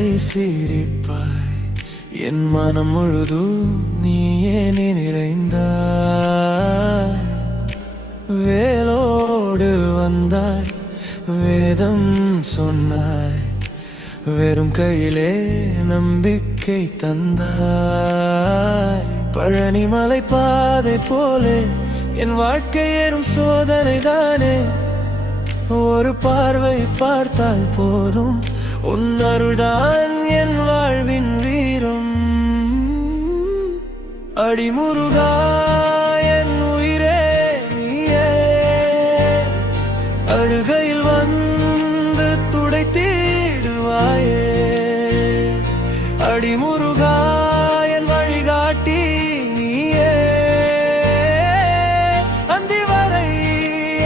ஒருவேளை சிரிப்பாய். என் மனம் முழுதும் நீயே நிறைந்தாய். வேலோடு வந்தாய், வேதம் சொன்னாய், வெறும் கையிலே நம்பிக்கை தந்தாய். பழனிமலை பாதை போலே என் வாழ்க்கை ஏறும் சோதனை தானே. ஒரு பார்வை பார்த்தால் போதும், உன் அருள்தான் என் வாழ்வின் வீரம். அடிமுருகா என் உயிரே நீயே, அழுகையில் வந்து துடைத்திடுவாயே. அடிமுருகா என் வழிகாட்டி நீயே, அந்தி வரை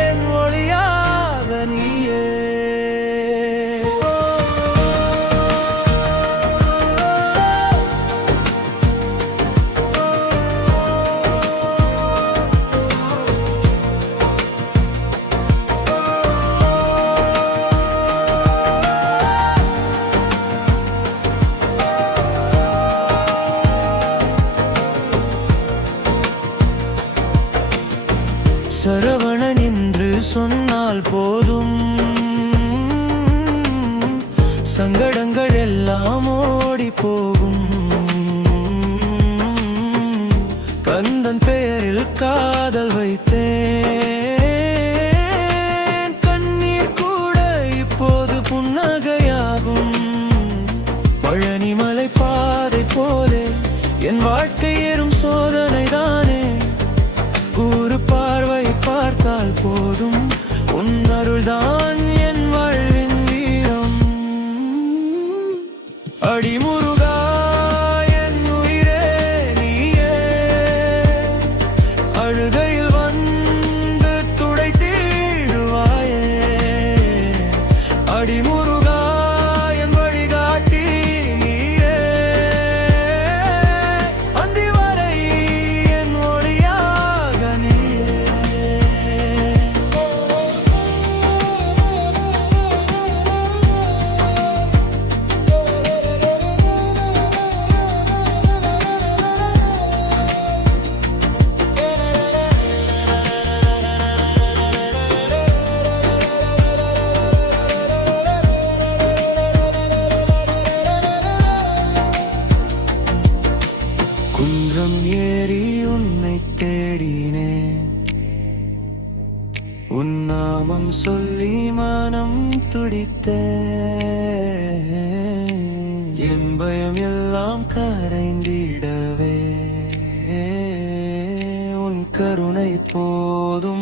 என் ஒளியாக நீயே. சரவணன் என்று சொன்னால் போதும், சங்கடங்கள் எல்லாம் ஓடி போகும். கந்தன் பெயரில் காதல் வைத்தேன், கண்ணீர் கூட இப்போது புன்னகையாகும். பழனிமலை பாதை போலே என் வாழ்க்கை ஏறும் சோதனை தானே. ஒரு பார்வை பார்த்தால் போதும், உன் அருள்தான் என் வாழ்வின் வீரம். அடிமுருகா என் உயிரே நீயே, அழுகையில் வந்து துடைத்திடுவாயே. அடிமுருகா என் வழிகாட்டி நீயே, அந்தி வரை என் ஒளியாக நீயே. குன்றம் ஏறி உன்னை தேடினேன், உன் நாமம் சொல்லி மனம் துடித்தேன். என் பயம் எல்லாம் கரைந்திடவே உன் கருணை போதும்.